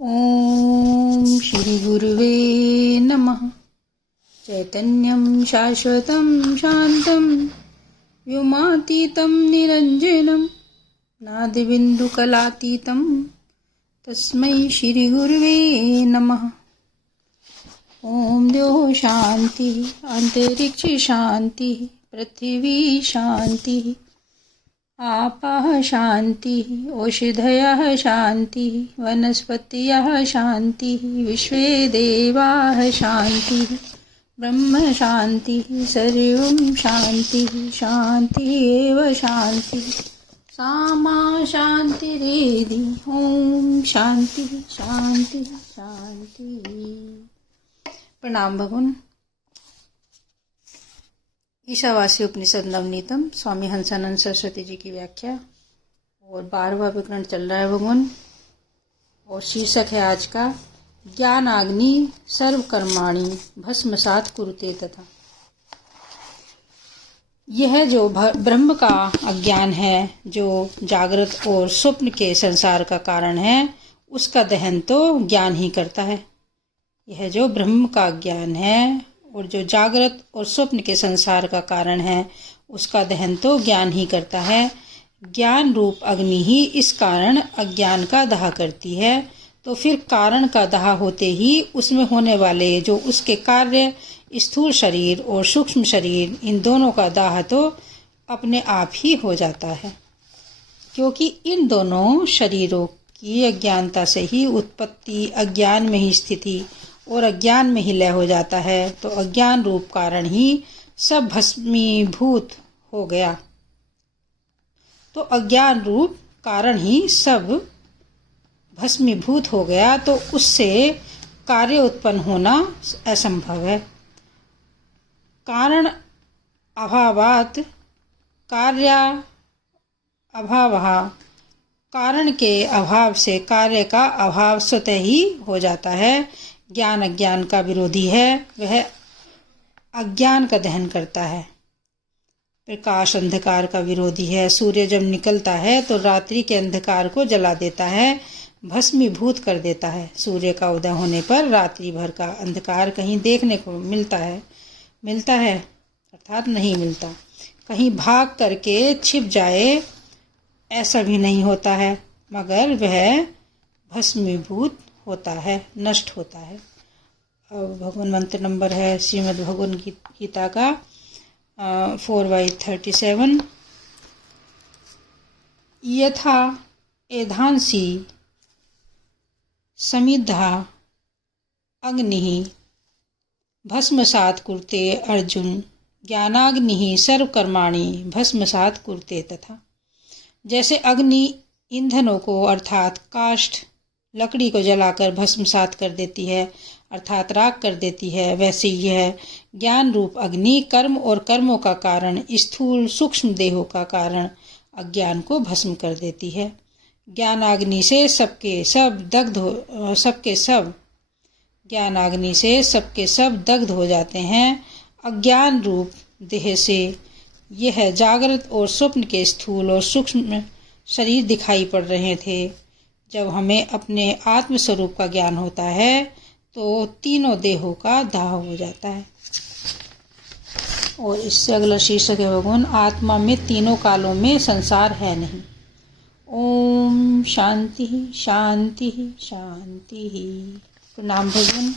ओम श्री गुरुवे नमः। चैतन्यं शाश्वतं शान्तं व्योमातीतं निरञ्जनं नादबिन्दुकलातीतं तस्मै श्री गुरुवे नमः। ओम द्यो शांति अंतरिक्ष शांति पृथ्वी शांति आपः शांति औषधयः शांति वनस्पतयः शांति विश्वे देवाः शांति ब्रह्म शांति सर्वं शांति शांति एव शांति सामा शांतिरेधि। ओम शांति शांति शांति। प्रणाम भगवान। ईशावासी उपनिषद नवनीतम स्वामी हंसानंद सरस्वती जी की व्याख्या और 12वां विवरण चल रहा है भगवान। और शीर्षक है आज का ज्ञानाग्नि सर्वकर्माणि भस्मसात कुरुते तथा। यह जो ब्रह्म का अज्ञान है, जो जागृत और स्वप्न के संसार का कारण है, उसका दहन तो ज्ञान ही करता है। यह जो ब्रह्म का ज्ञान है और जो जागृत और स्वप्न के संसार का कारण है, उसका दहन तो ज्ञान ही करता है। ज्ञान रूप अग्नि ही इस कारण अज्ञान का दाह करती है। तो फिर कारण का दाह होते ही उसमें होने वाले जो उसके कार्य स्थूल शरीर और सूक्ष्म शरीर, इन दोनों का दाह तो अपने आप ही हो जाता है, क्योंकि इन दोनों शरीरों की अज्ञानता से ही उत्पत्ति, अज्ञान में ही स्थिति और अज्ञान में ही लय हो जाता है। तो अज्ञान रूप कारण ही सब भस्मीभूत हो गया। तो अज्ञान रूप कारण ही सब भस्मीभूत हो गया, तो उससे कार्य उत्पन्न होना असंभव है। कारण अभावात कार्य अभावः, कारण के अभाव से कार्य का अभाव स्वतः ही हो जाता है। ज्ञान अज्ञान का विरोधी है, वह अज्ञान का दहन करता है। प्रकाश अंधकार का विरोधी है। सूर्य जब निकलता है तो रात्रि के अंधकार को जला देता है, भस्मीभूत कर देता है। सूर्य का उदय होने पर रात्रि भर का अंधकार कहीं देखने को मिलता है अर्थात नहीं मिलता। कहीं भाग करके छिप जाए ऐसा भी नहीं होता है, मगर वह भस्मीभूत होता है, नष्ट होता है। अब भगवान मंत्र नंबर है श्रीमद् भगवद गीता का 4/37। यथा एधांसि समिद्धा अग्निः भस्मसात् कुरुते अर्जुन ज्ञानाग्निः सर्वकर्माणि भस्मसात् कुरुते तथा। जैसे अग्नि ईंधनों को अर्थात काष्ठ, लकड़ी को जलाकर भस्मसात कर देती है अर्थात राख कर देती है, वैसे ही यह ज्ञान रूप अग्नि कर्म और कर्मों का कारण, स्थूल सूक्ष्म देहों का कारण अज्ञान को भस्म कर देती है। ज्ञानाग्नि से सबके सब दग्ध हो जाते हैं। अज्ञान रूप देह से यह जागृत और स्वप्न के स्थूल और सूक्ष्म शरीर दिखाई पड़ रहे थे। जब हमें अपने आत्म स्वरूप का ज्ञान होता है तो तीनों देहों का दाह हो जाता है। और इससे अगला शीर्षक है भगवान आत्मा में तीनों कालों में संसार है नहीं। ओम शांति शांति शांति। प्रणाम भगवान।